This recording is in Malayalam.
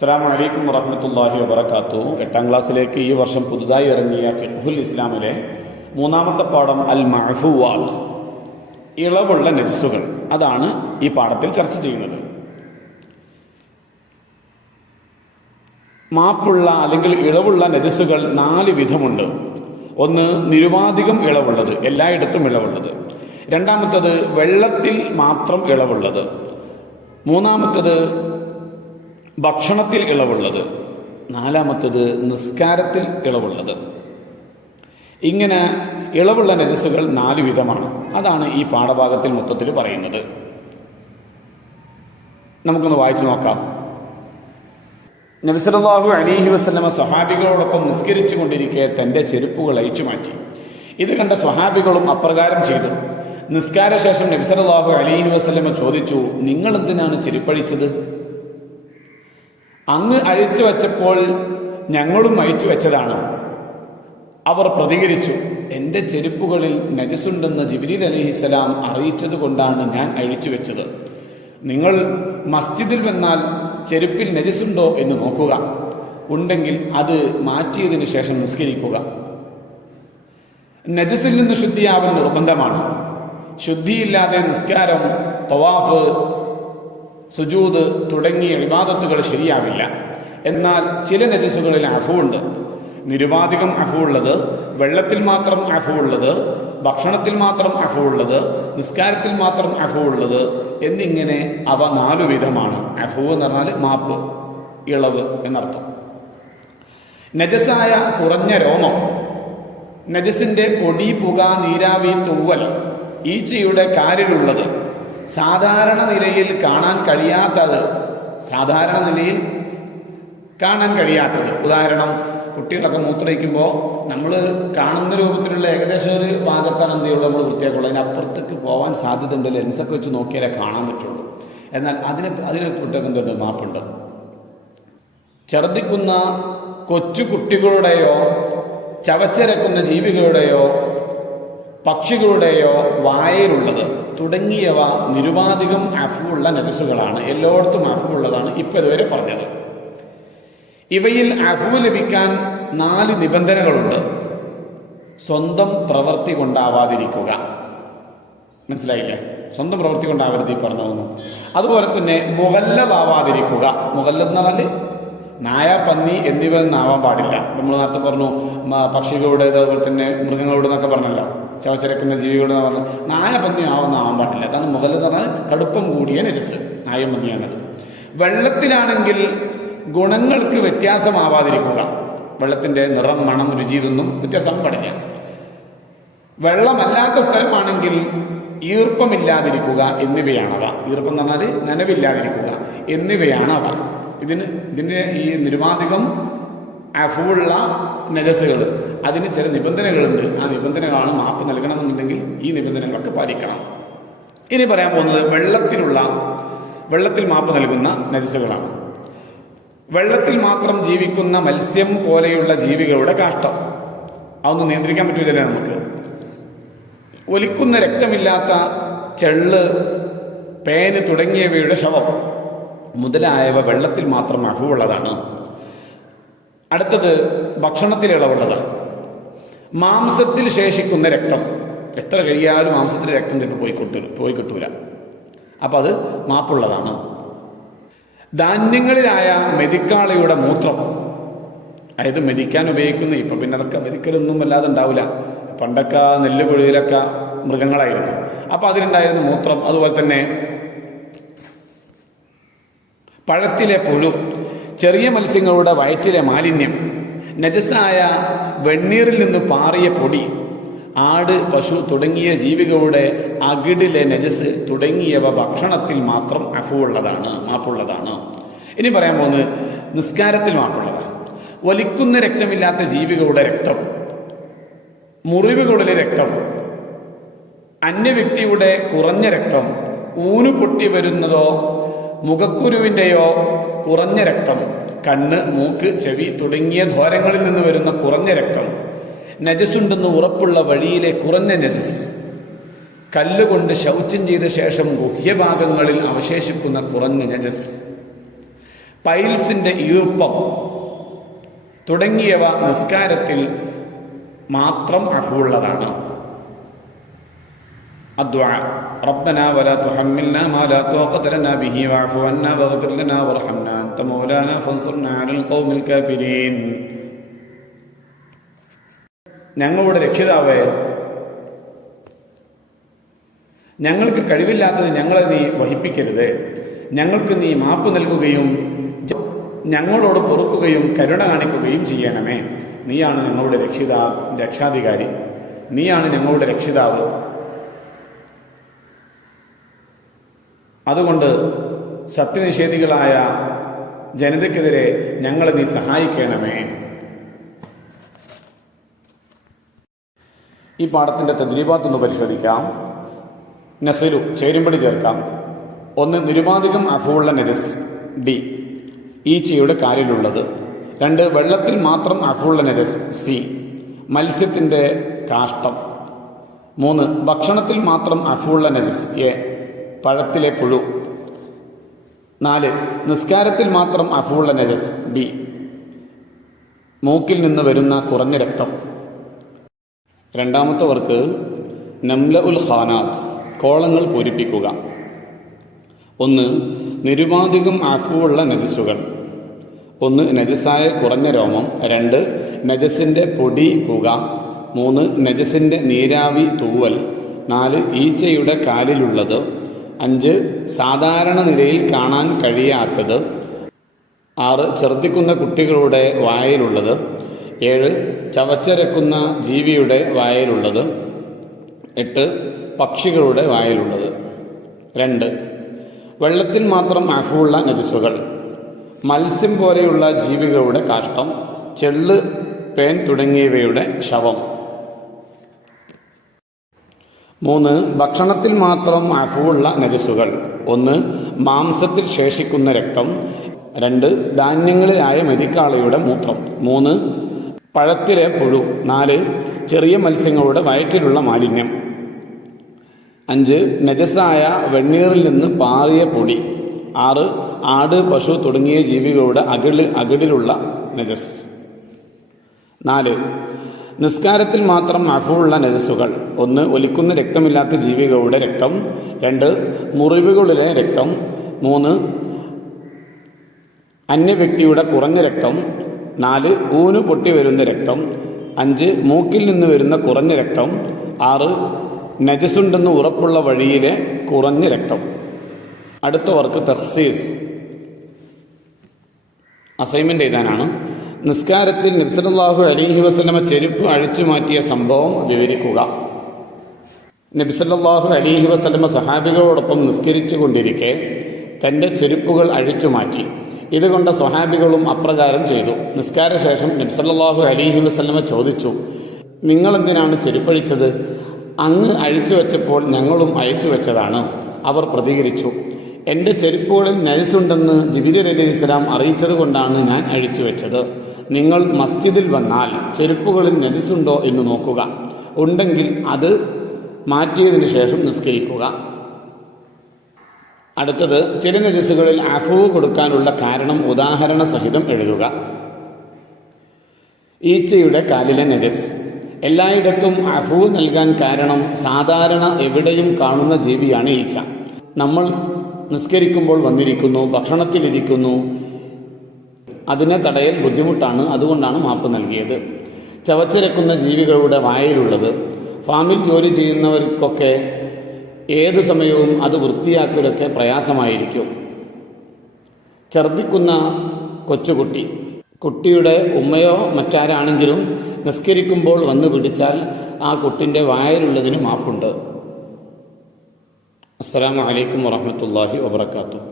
അസ്സലാമു അലൈക്കും വറഹ്മത്തുള്ളാഹി വബറകാതുഹു. 8ാം ക്ലാസ്സിലേക്ക് ഈ വർഷം പുതുതായി ഇറങ്ങിയ ഫിഖ്ഹുൽ ഇസ്ലാമിലെ 3ാമത്തെ പാഠം അൽ മഅഫൂവാത്ത്, ഇളവുള്ള നജസുകൾ. അതാണ് ഈ പാഠത്തിൽ ചർച്ച ചെയ്യുന്നത്. മാപ്പുള്ള അല്ലെങ്കിൽ ഇളവുള്ള നജസുകൾ 4 വിധമുണ്ട്. ഒന്ന്, നിരുപാധികം ഇളവുള്ളത്, എല്ലായിടത്തും ഇളവുള്ളത്. രണ്ടാമത്തത് വെള്ളത്തിൽ മാത്രം ഇളവുള്ളത്. മൂന്നാമത്തത് ഭക്ഷണത്തിൽ ഇളവുള്ളത്. നാലാമത്തത് നിസ്കാരത്തിൽ ഇളവുള്ളത്. ഇങ്ങനെ ഇളവുള്ള നജസുകൾ 4 വിധമാണ്. അതാണ് ഈ പാഠഭാഗത്തിൽ മൊത്തത്തിൽ പറയുന്നത്. നമുക്കൊന്ന് വായിച്ചു നോക്കാം. നബി സല്ലല്ലാഹു അലൈഹി വസല്ലമ സ്വഹാബികളോടൊപ്പം നിസ്കരിച്ചു കൊണ്ടിരിക്കെ തൻ്റെ ചെരുപ്പുകൾ അഴിച്ചു മാറ്റി. ഇത് കണ്ട സ്വഹാബികളും അപ്രകാരം ചെയ്തു. നിസ്കാര ശേഷം നബി സല്ലല്ലാഹു അലൈഹി വസല്ലമ ചോദിച്ചു, നിങ്ങൾ എന്തിനാണ് ചെരുപ്പഴിച്ചത്? അങ്ങ് അഴിച്ചു വച്ചപ്പോൾ ഞങ്ങളും അഴിച്ചു വെച്ചതാണ്. അവർ പ്രതികരിച്ചു, എൻ്റെ ചെരുപ്പുകളിൽ നജസുണ്ടെന്ന് ജിബ്രീൽ അലൈഹിസ്സലാം അറിയിച്ചത് കൊണ്ടാണ് ഞാൻ അഴിച്ചു വെച്ചത്. നിങ്ങൾ മസ്ജിദിൽ വന്നാൽ ചെരുപ്പിൽ നജസുണ്ടോ എന്ന് നോക്കുക. ഉണ്ടെങ്കിൽ അത് മാറ്റിയതിനു ശേഷം നിസ്കരിക്കുക. നജസിൽ നിന്ന് ശുദ്ധിയാവൽ നിർബന്ധമാണ്. ശുദ്ധിയില്ലാതെ നിസ്കാരം, തവാഫ്, സുജൂദ് തുടങ്ങിയ ഇബാദത്തുകൾ ശരിയാവില്ല. എന്നാൽ ചില നജസുകളിൽ അഫുവുണ്ട്. നിരുപാധികം അഫുവുള്ളത്, വെള്ളത്തിൽ മാത്രം അഫുവുള്ളത്, ഭക്ഷണത്തിൽ മാത്രം അഫുവുള്ളത്, നിസ്കാരത്തിൽ മാത്രം അഫുവുള്ളത് എന്നിങ്ങനെ അവ 4 വിധമാണ്. അഫു എന്ന് പറഞ്ഞാൽ മാപ്പ്, ഇളവ് എന്നർത്ഥം. നജസായ കുറഞ്ഞ രോമം, നജസിന്റെ പൊടി, പുക, നീരാവി, തൂവൽ, ഈച്ചയുടെ കാലിലുള്ളത്, സാധാരണ നിലയിൽ കാണാൻ കഴിയാത്തത്. ഉദാഹരണം, കുട്ടികളൊക്കെ മൂത്രയിക്കുമ്പോൾ നമ്മൾ കാണുന്ന രൂപത്തിലുള്ള ഏകദേശം ഒരു ഭാഗത്താണ് എന്ത് ചെയ്യുള്ളൂ നമ്മൾ വൃത്തിയാക്കുള്ളൂ. അതിനപ്പുറത്തേക്ക് പോകാൻ സാധ്യത ഉണ്ട്. ലെൻസൊക്കെ വെച്ച് നോക്കിയാലേ കാണാൻ പറ്റുള്ളൂ. എന്നാൽ അതിനെ തൊട്ടൊക്കെ എന്തുണ്ട്? മാപ്പുണ്ട്. ഛർദ്ദിക്കുന്ന കൊച്ചു കുട്ടികളുടെയോ ചവച്ചരക്കുന്ന ജീവികളുടെയോ പക്ഷികളുടെയോ വായയിലുള്ളത് തുടങ്ങിയവ നിരുപാധികം അഫുവുള്ള നജസുകളാണ്. എല്ലായിടത്തും അഫുവുള്ളതാണ് ഇപ്പം ഇതുവരെ പറഞ്ഞത്. ഇവയിൽ അഫു ലഭിക്കാൻ 4 നിബന്ധനകളുണ്ട്. സ്വന്തം പ്രവൃത്തി കൊണ്ടാവാതിരിക്കുക. മനസ്സിലായില്ലേ? സ്വന്തം പ്രവൃത്തി കൊണ്ടാവരുത് ഈ പറഞ്ഞതൊന്നും. അതുപോലെ തന്നെ മുഗല്ലദാവാതിരിക്കുക. മുഗല്ലദ് എന്ന് പറഞ്ഞാൽ നായ, പന്നി എന്നിവ ആവാൻ പാടില്ല. നമ്മൾ നേരത്തെ പറഞ്ഞു പക്ഷികളുടെ, അതുപോലെ തന്നെ മൃഗങ്ങളുടെ എന്നൊക്കെ പറഞ്ഞല്ലോ, ചവച്ചരക്കുന്ന ജീവികളുടെ പറഞ്ഞു. നായ, പന്നി ആവാൻ പാടില്ല. അതാണ് മുഗല്ലദ് എന്ന് പറഞ്ഞാൽ കടുപ്പം കൂടിയ നജസ്. നായ, പന്നിയാണത്. വെള്ളത്തിലാണെങ്കിൽ ഗുണങ്ങൾക്ക് വ്യത്യാസമാവാതിരിക്കുക. വെള്ളത്തിൻ്റെ നിറം, മണം, രുചി ഇതൊന്നും വ്യത്യാസം പാടില്ല. വെള്ളമല്ലാത്ത സ്ഥലമാണെങ്കിൽ ഈർപ്പമില്ലാതിരിക്കുക എന്നിവയാണവ. ഈർപ്പം എന്ന് പറഞ്ഞാൽ നനവില്ലാതിരിക്കുക എന്നിവയാണവ. ഇതിന് ഈ നിരുപാധികം അഫുവുള്ള നജസുകൾ, അതിന് ചില നിബന്ധനകളുണ്ട്. ആ നിബന്ധനകളാണ് മാപ്പ് നൽകണമെന്നുണ്ടെങ്കിൽ ഈ നിബന്ധനകളൊക്കെ പാലിക്കണം. ഇനി പറയാൻ പോകുന്നത് വെള്ളത്തിൽ മാപ്പ് നൽകുന്ന നജസുകളാണ്. വെള്ളത്തിൽ മാത്രം ജീവിക്കുന്ന മത്സ്യം പോലെയുള്ള ജീവികളുടെ കാഷ്ടം, അതൊന്നും നിയന്ത്രിക്കാൻ പറ്റില്ലല്ലേ നമുക്ക്. ഒലിക്കുന്ന രക്തമില്ലാത്ത ചെള്ള്, പേന് തുടങ്ങിയവയുടെ ശവം മുതലായവ വെള്ളത്തിൽ മാത്രം അഫുവുള്ളതാണ്. അടുത്തത് ഭക്ഷണത്തിൽ ഇളവുള്ളതാണ്. മാംസത്തിൽ ശേഷിക്കുന്ന രക്തം, എത്ര കഴിയാലും മാംസത്തിൽ രക്തം പോയി കിട്ടൂല. അപ്പം അത് മാപ്പുള്ളതാണ്. ധാന്യങ്ങളിലായ മെതിക്കാളയുടെ മൂത്രം, അതായത് മെതിക്കാൻ ഉപയോഗിക്കുന്ന, ഇപ്പം പിന്നെ അതൊക്കെ മെതിക്കലൊന്നും വല്ലാതെ ഉണ്ടാവില്ല. പണ്ടൊക്കെ നെല്ല് കുഴിയിലൊക്കെ മൃഗങ്ങളായിരുന്നു. അപ്പം അതിലുണ്ടായിരുന്ന മൂത്രം, അതുപോലെ തന്നെ പഴത്തിലെ പുഴു, ചെറിയ മത്സ്യങ്ങളുടെ വയറ്റിലെ മാലിന്യം, നജസായ വെണ്ണീറിൽ നിന്ന് പാറിയ പൊടി, ആട്, പശു തുടങ്ങിയ ജീവികളുടെ അകിടിലെ നജസ് തുടങ്ങിയവ ഭക്ഷണത്തിൽ മാത്രം മാപ്പുള്ളതാണ്. ഇനി പറയാൻ പോകുന്നത് നിസ്കാരത്തിൽ മാപ്പുള്ളതാണ്. ഒലിക്കുന്ന രക്തമില്ലാത്ത ജീവികളുടെ രക്തം, മുറിവുകളിലെ രക്തം, അന്യവ്യക്തിയുടെ കുറഞ്ഞ രക്തം, ഊന് പൊട്ടി വരുന്നതോ മുഖക്കുരുവിൻ്റെയോ കുറഞ്ഞ രക്തം, കണ്ണ്, മൂക്ക്, ചെവി തുടങ്ങിയ ദ്വാരങ്ങളിൽ നിന്ന് വരുന്ന കുറഞ്ഞ രക്തം, നജസുണ്ടെന്ന് ഉറപ്പുള്ള വഴിയിലെ കുറഞ്ഞ നജസ്, കല്ലുകൊണ്ട് ശൗചം ചെയ്ത ശേഷം ഗുഹ്യഭാഗങ്ങളിൽ അവശേഷിക്കുന്ന കുറഞ്ഞ നജസ്, പൈൽസിൻ്റെ ഈർപ്പം തുടങ്ങിയവ നിസ്കാരത്തിൽ മാത്രം അഫുള്ളതാണ്. അദ്ദുആ റബ്ബനാ വലാ തുഹമ്മിൽനാ മാ ലാ ത്വാഖത ലനാ ബിഹി വഅഫു അന്നാ വഗ്ഫിർ ലനാ വർഹംനാ അൻത മൗലാനാ ഫൻസുർനാ അലൽ ഖൗമിൽ കാഫിരീൻ. ഞങ്ങളുടെ രക്ഷിതാവേ, ഞങ്ങൾക്ക് കഴിവില്ലാത്തത് ഞങ്ങളെ നീ വഹിപ്പിക്കരുത്. ഞങ്ങൾക്ക് നീ മാപ്പ് നൽകുകയും ഞങ്ങളോട് പൊറുക്കുകയും കരുണ കാണിക്കുകയും ചെയ്യണമേ. നീയാണ് ഞങ്ങളുടെ രക്ഷാധികാരി, നീയാണ് ഞങ്ങളുടെ രക്ഷിതാവ്. അതുകൊണ്ട് സത്യനിഷേധികളായ ജനതയ്ക്കെതിരെ ഞങ്ങളെ നീ സഹായിക്കണമേ. ഈ പാഠത്തിൻ്റെ തദ്രീബാത്തൊന്ന് പരിശോധിക്കാം. നസലു ചേരുംപടി ചേർക്കാം. 1. നിരുപാധികം അഫുള്ള നജസ് ഡി, ഈച്ചയുടെ കാലിലുള്ളത്. 2. വെള്ളത്തിൽ മാത്രം അഫുള്ള നജസ് സി, മത്സ്യത്തിൻ്റെ കാഷ്ടം. 3. ഭക്ഷണത്തിൽ മാത്രം അഫുള്ള നജസ് എ, പഴത്തിലെ പുഴു. 4. നിസ്കാരത്തിൽ മാത്രം അഫുള്ള നജസ് ബി, മൂക്കിൽ നിന്ന് വരുന്ന കുറഞ്ഞ രക്തം. രണ്ടാമത്തെ വർക്ക് നംല ഉൽ ഖാനാത്ത്, കോളങ്ങൾ പൂരിപ്പിക്കുക. 1. നിരുപാധികം അഫുള്ള നജസുകൾ. 1. നജസായ കുറഞ്ഞ രോമം. 2. നജസിൻ്റെ പൊടി പുക. 3. നജസിൻ്റെ നീരാവി തൂവൽ. 4. ഈച്ചയുടെ കാലിലുള്ളത്. 5. സാധാരണ നിലയിൽ കാണാൻ കഴിയാത്തത്. 6. ഛർദ്ദിക്കുന്ന കുട്ടികളുടെ വായിലുള്ളത്. 7. ചവച്ചരക്കുന്ന ജീവിയുടെ വായിലുള്ളത്. 8. പക്ഷികളുടെ വായിലുള്ളത്. 2. വെള്ളത്തിൽ മാത്രം അഫുള്ള നജസുകൾ. മത്സ്യം പോലെയുള്ള ജീവികളുടെ കാഷ്ടം, ചെള്ള്, പേൻ തുടങ്ങിയവയുടെ ശവം. 3. ഭക്ഷണത്തിൽ മാത്രം അഫുള്ള നജസുകൾ. 1. മാംസത്തിൽ ശേഷിക്കുന്ന രക്തം. 2. ധാന്യങ്ങളിലായ മെതിക്കാളയുടെ മൂത്രം. 3. പഴത്തിലെ പുഴു. 4. ചെറിയ മത്സ്യങ്ങളുടെ വയറ്റിലുള്ള മാലിന്യം. 5. നജസായ വെണ്ണീറിൽ നിന്ന് പാറിയ പൊടി. 6. ആട്, പശു തുടങ്ങിയ ജീവികളുടെ അകിടിലുള്ള നജസ്. 4. നിസ്കാരത്തിൽ മാത്രം അഫുള്ള നജസുകൾ. 1. ഒലിക്കുന്ന രക്തമില്ലാത്ത ജീവികളുടെ രക്തം. 2. മുറിവുകളിലെ രക്തം. 3. അന്യവ്യക്തിയുടെ കുറഞ്ഞ രക്തം. 4. ഊന് പൊട്ടി വരുന്ന രക്തം. 5. മൂക്കിൽ നിന്ന് വരുന്ന കുറഞ്ഞ രക്തം. 6. നജസുണ്ടെന്ന് ഉറപ്പുള്ള വഴിയിലെ കുറഞ്ഞ രക്തം. അടുത്ത വർക്ക് തഖ്സീസ്, അസൈൻമെന്റ് എഴുതാനാണ്. നിസ്കാരത്തിൽ നബി സല്ലല്ലാഹു അലൈഹി വസല്ലമ ചെരുപ്പ് അഴിച്ചു മാറ്റിയ സംഭവം വിവരിക്കുക. നബി സല്ലല്ലാഹു അലൈഹി വസല്ലമ സഹാബികളോടൊപ്പം നിസ്കരിച്ചു കൊണ്ടിരിക്കെ തൻ്റെ ചെരുപ്പുകൾ അഴിച്ചു മാറ്റി. ഇതുകൊണ്ട് സ്വഹാബികളും അപ്രകാരം ചെയ്തു. നിസ്കാരശേഷം നബി സല്ലല്ലാഹു അലൈഹി വസല്ലമ ചോദിച്ചു, നിങ്ങളെന്തിനാണ് ചെരുപ്പഴിച്ചത്? അങ്ങ് അഴിച്ചു വെച്ചപ്പോൾ ഞങ്ങളും അഴിച്ചു വെച്ചതാണ്. അവർ പ്രതികരിച്ചു, എൻ്റെ ചെരുപ്പുകളിൽ നജസുണ്ടെന്ന് ജിബ്രീൽ അലൈഹിസ്സലാം അറിയിച്ചത് കൊണ്ടാണ് ഞാൻ അഴിച്ചു വെച്ചത്. നിങ്ങൾ മസ്ജിദിൽ വന്നാൽ ചെരുപ്പുകളിൽ നജസുണ്ടോ എന്ന് നോക്കുക. ഉണ്ടെങ്കിൽ അത് മാറ്റിയതിനു ശേഷം നിസ്കരിക്കുക. അടുത്തത് ചില നജസുകളിൽ അഫ്വ് കൊടുക്കാനുള്ള കാരണം ഉദാഹരണ സഹിതം എഴുതുക. ഈച്ചയുടെ കാലിലെ നജസ്. എല്ലായിടത്തും അഫ്വ് നൽകാൻ കാരണം സാധാരണ എവിടെയും കാണുന്ന ജീവിയാണ് ഈച്ച. നമ്മൾ നിസ്കരിക്കുമ്പോൾ വന്നിരിക്കുന്നു, ഭക്ഷണത്തിലിരിക്കുന്നു, അതിനെ തടയൽ ബുദ്ധിമുട്ടാണ്, അതുകൊണ്ടാണ് മാപ്പ് നൽകിയത്. ചവച്ചിരക്കുന്ന ജീവികളുടെ വായിലുള്ളത്. ഫാമിൽ ജോലി ചെയ്യുന്നവർക്കൊക്കെ ഏതു സമയവും അത് വൃത്തിയാക്കലൊക്കെ പ്രയാസമായിരിക്കും. ഛർദ്ദിക്കുന്ന കൊച്ചുകുട്ടി, കുട്ടിയുടെ ഉമ്മയോ മറ്റാരാണെങ്കിലും നിസ്കരിക്കുമ്പോൾ വന്ന് പിടിച്ചാൽ ആ കുട്ടിൻ്റെ വായിലുള്ളതിന് മാപ്പുണ്ട്. അസ്സലാമു അലൈക്കും വറഹ്മത്തുള്ളാഹി വബറകാതുഹു.